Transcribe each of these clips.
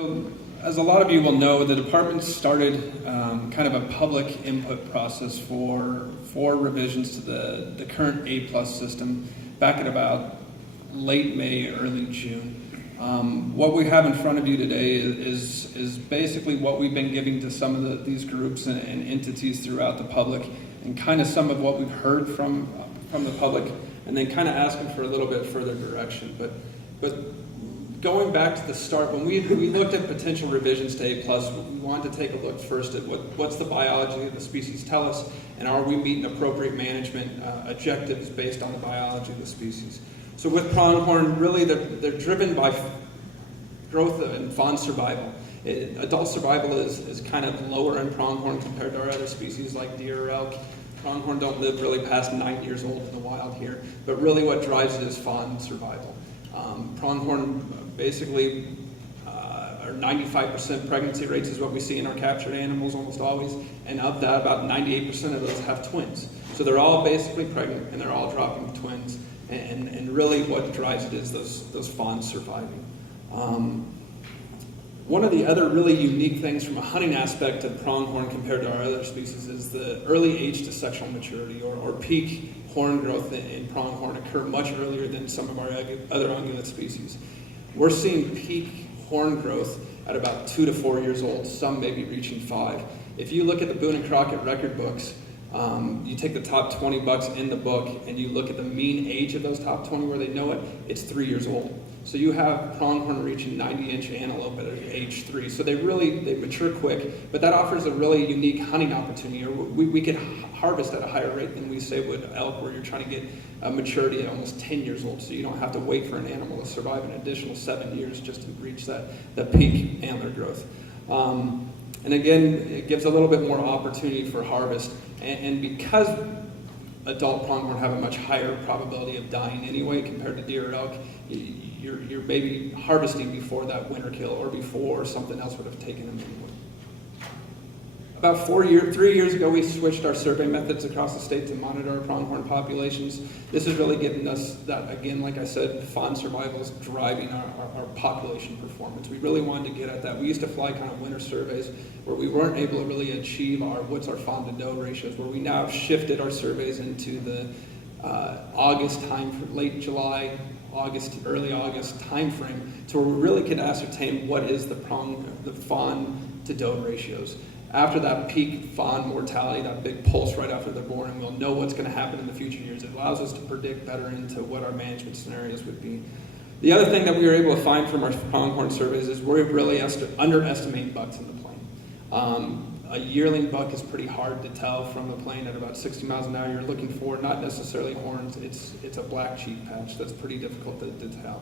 So, as a lot of you will know, the department started kind of a public input process for revisions to the current A+ system back at about late May, early June. What we have in front of you today is basically what we've been giving to some of these groups and entities throughout the public, and kind of some of what we've heard from the public, and then kind of asking for a little bit further direction. But going back to the start, when we looked at potential revisions to A+, we wanted to take a look first at what's the biology of the species tell us, and are we meeting appropriate management objectives based on the biology of the species. So with pronghorn, really they're driven by growth and fawn survival. Adult survival is kind of lower in pronghorn compared to our other species like deer or elk. Pronghorn don't live really past 9 years old in the wild here, but really what drives it is fawn survival. Pronghorn basically are 95% pregnancy rates is what we see in our captured animals almost always, and of that about 98% of those have twins. So they're all basically pregnant and they're all dropping twins, and really what drives it is those fawns surviving. One of the other really unique things from a hunting aspect of pronghorn compared to our other species is the early age to sexual maturity or peak horn growth in pronghorn occur much earlier than some of our other ungulate species. We're seeing peak horn growth at about 2 to 4 years old, some maybe reaching 5. If you look at the Boone and Crockett record books, you take the top 20 bucks in the book and you look at the mean age of those top 20 where they know it, it's 3 years old. So you have pronghorn reaching 90-inch antelope at age 3. So they mature quick, but that offers a really unique hunting opportunity. Or we could harvest at a higher rate than we say would elk, where you're trying to get a maturity at almost 10 years old. So you don't have to wait for an animal to survive an additional 7 years just to reach that peak antler growth. And again, it gives a little bit more opportunity for harvest. And because adult pronghorn have a much higher probability of dying anyway compared to deer or elk, you're maybe harvesting before that winter kill or before something else would have taken them anyway. About 3 years ago, we switched our survey methods across the state to monitor our pronghorn populations. This is really getting us that, again, like I said, fawn survival is driving our population performance. We really wanted to get at that. We used to fly kind of winter surveys where we weren't able to really achieve what's our fawn to doe ratios, where we now have shifted our surveys into the August time, late July, early August time frame, to where we really can ascertain what is the fawn to doe ratios. After that peak fawn mortality, that big pulse right after they're born, and we'll know what's going to happen in the future years. It allows us to predict better into what our management scenarios would be. The other thing that we were able to find from our pronghorn surveys is we're really underestimating bucks in the plain. A yearling buck is pretty hard to tell from the plain at about 60 miles an hour. You're looking for not necessarily horns, it's a black cheek patch. That's pretty difficult to tell.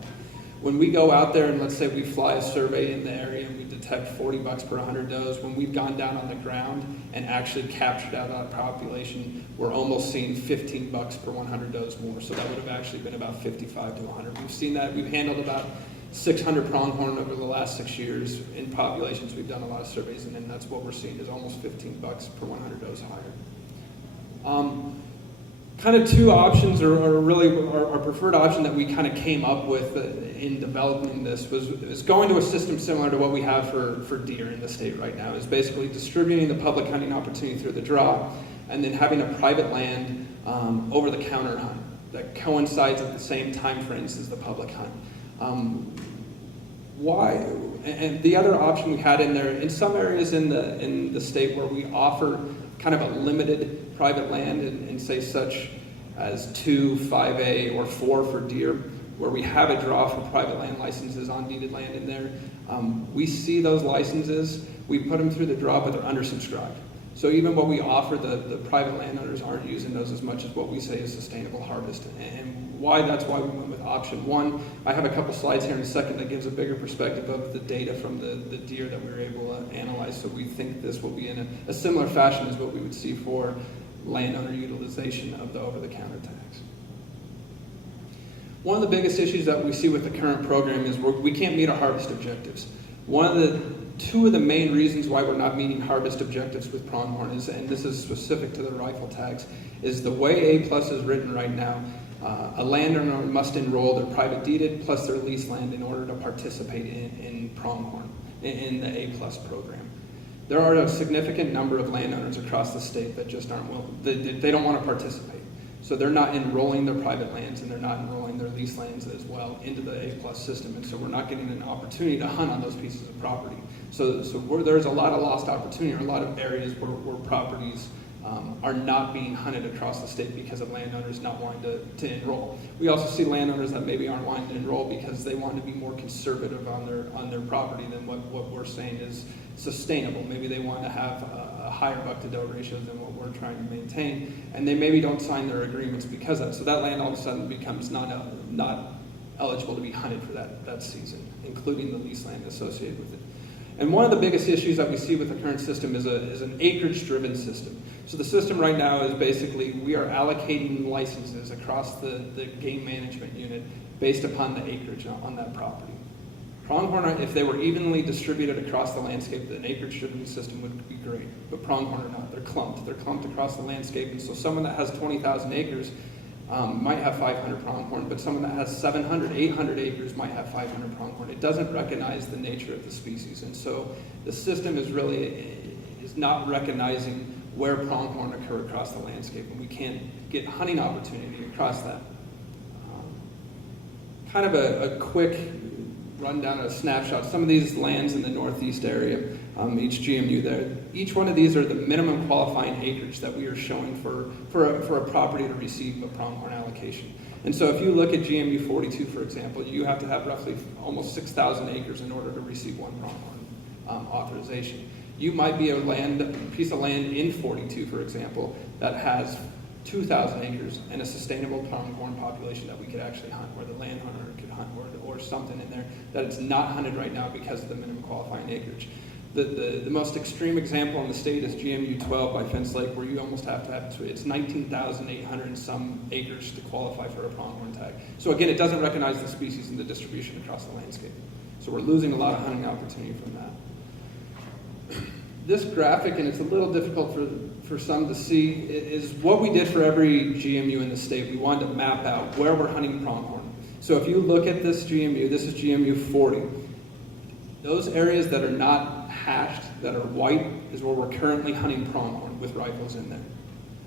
When we go out there and let's say we fly a survey in the area and we detect 40 bucks per 100 does, when we've gone down on the ground and actually captured out our population, we're almost seeing 15 bucks per 100 does more. So that would have actually been about 55 to 100. We've seen that. We've handled about 600 pronghorn over the last 6 years in populations. We've done a lot of surveys, and then that's what we're seeing is almost 15 bucks per 100 does higher. Kind of two options, or really our preferred option that we kind of came up with in developing this was going to a system similar to what we have for deer in the state right now. Is basically distributing the public hunting opportunity through the draw, and then having a private land over-the-counter hunt that coincides at the same time frames as the public hunt. Why? And the other option we had in there, in some areas in the state where we offer kind of a limited private land and say such as 2, 5A, or 4 for deer, where we have a draw for private land licenses on deeded land in there. We see those licenses, we put them through the draw, but they're undersubscribed. So even what we offer, the private landowners aren't using those as much as what we say is sustainable harvest. And that's why we went with option 1. I have a couple slides here in a second that gives a bigger perspective of the data from the deer that we were able to analyze. So we think this will be in a similar fashion as what we would see for landowner utilization of the over-the-counter tax. One of the biggest issues that we see with the current program is we can't meet our harvest objectives. Two of the main reasons why we're not meeting harvest objectives with pronghorn is, and this is specific to the rifle tags, is the way A+ is written right now. A landowner must enroll their private deeded plus their leased land in order to participate in pronghorn. in the A+ program. There are a significant number of landowners across the state that just aren't willing, they don't want to participate. So they're not enrolling their private lands and they're not enrolling their lease lands as well into the A+ system. And so we're not getting an opportunity to hunt on those pieces of property. So there's a lot of lost opportunity, or a lot of areas where properties are not being hunted across the state because of landowners not wanting to enroll. We also see landowners that maybe aren't wanting to enroll because they want to be more conservative on their property than what we're saying is sustainable. Maybe they want to have a higher buck-to-doe ratio than what we're trying to maintain, and they maybe don't sign their agreements because of that. So that land all of a sudden becomes not eligible to be hunted for that season, including the lease land associated with it. And one of the biggest issues that we see with the current system is an acreage-driven system. So the system right now is basically we are allocating licenses across the game management unit based upon the acreage on that property. Pronghorn, if they were evenly distributed across the landscape, an acreage-driven system would be great. But pronghorn are not. They're clumped. They're clumped across the landscape. And so someone that has 20,000 acres might have 500 pronghorn, but someone that has 700, 800 acres might have 500 pronghorn. It doesn't recognize the nature of the species. And so the system is not recognizing where pronghorn occur across the landscape, and we can't get hunting opportunity across that. Kind of a quick rundown, a snapshot. Some of these lands in the northeast area, each GMU there, each one of these are the minimum qualifying acreage that we are showing for a property to receive a pronghorn allocation. And so if you look at GMU 42, for example, you have to have roughly almost 6,000 acres in order to receive one pronghorn authorization. You might be a piece of land in 42, for example, that has 2,000 acres and a sustainable pronghorn population that we could actually hunt, where the land hunter could hunt, or something in there that it's not hunted right now because of the minimum qualifying acreage. The most extreme example in the state is GMU 12 by Fence Lake, where you almost have to have, it's 19,800 and some acres to qualify for a pronghorn tag. So again, it doesn't recognize the species and the distribution across the landscape. So we're losing a lot of hunting opportunity from that. This graphic, and it's a little difficult for some to see, is what we did for every GMU in the state. We wanted to map out where we're hunting pronghorn. So if you look at this GMU, this is GMU 40. Those areas that are not hashed, that are white, is where we're currently hunting pronghorn with rifles in there.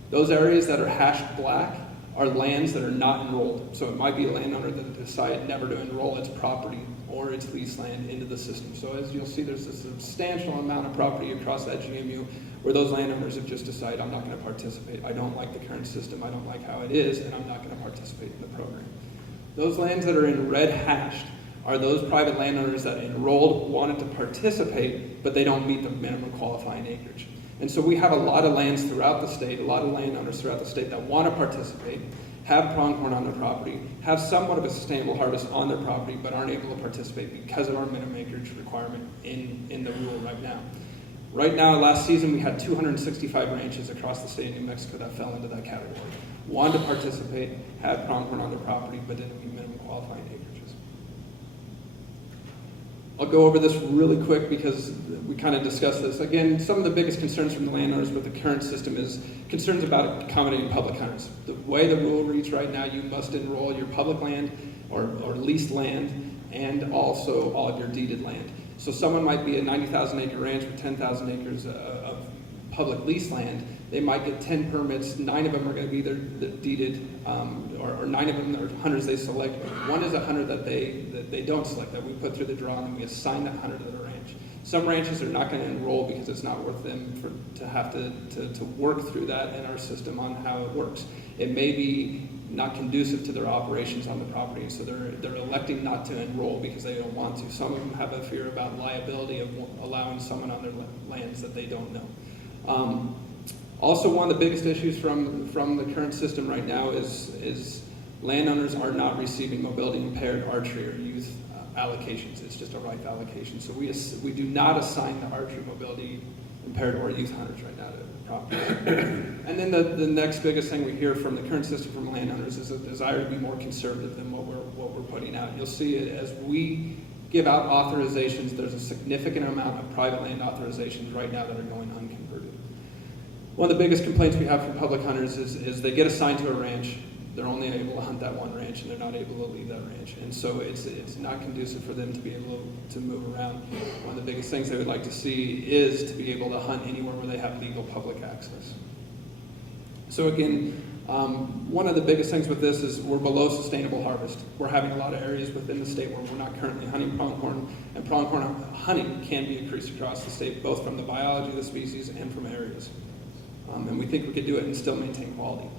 Those areas that are hashed black are lands that are not enrolled. So it might be a landowner that decided never to enroll its property or its lease land into the system. So as you'll see, there's a substantial amount of property across that GMU where those landowners have just decided, I'm not going to participate. I don't like the current system. I don't like how it is, and I'm not going to participate in the program. Those lands that are in red hashed are those private landowners that enrolled, wanted to participate, but they don't meet the minimum qualifying acreage. And so we have a lot of lands throughout the state, a lot of landowners throughout the state that want to participate, have pronghorn on their property, have somewhat of a sustainable harvest on their property, but aren't able to participate because of our minimum acreage requirement in the rule right now. Right now, last season, we had 265 ranches across the state of New Mexico that fell into that category. Wanted to participate, had pronghorn on their property, but didn't meet minimum qualifying acreages. I'll go over this really quick because we kind of discussed this. Again, some of the biggest concerns from the landowners with the current system is concerns about accommodating public hunters. The way the rule reads right now, you must enroll your public land or leased land and also all of your deeded land. So someone might be a 90,000 acre ranch with 10,000 acres of public lease land. They might get 10 permits, 9 of them are going to be their deeded, or 9 of them are hunters they select. One is a hunter that they don't select, that we put through the draw and we assign that hunter to the ranch. Some ranches are not going to enroll because it's not worth them to have to work through that in our system on how it works. It may be not conducive to their operations on the property, so they're electing not to enroll because they don't want to. Some of them have a fear about liability of allowing someone on their lands that they don't know. Also, one of the biggest issues from the current system right now is landowners are not receiving mobility impaired archery or youth allocations. It's just a rifle allocation. So we do not assign the archery mobility impaired or youth hunters right now to property. And then the next biggest thing we hear from the current system from landowners is a desire to be more conservative than what we're putting out. You'll see it as we give out authorizations. There's a significant amount of private land authorizations right now that are going unconverted. One of the biggest complaints we have from public hunters is they get assigned to a ranch. They're only able to hunt that one ranch, and they're not able to leave that ranch. And so it's not conducive for them to be able to move around. One of the biggest things they would like to see is to be able to hunt anywhere where they have legal public access. So again, one of the biggest things with this is we're below sustainable harvest. We're having a lot of areas within the state where we're not currently hunting pronghorn, and pronghorn hunting can be increased across the state, both from the biology of the species and from areas. And we think we could do it and still maintain quality.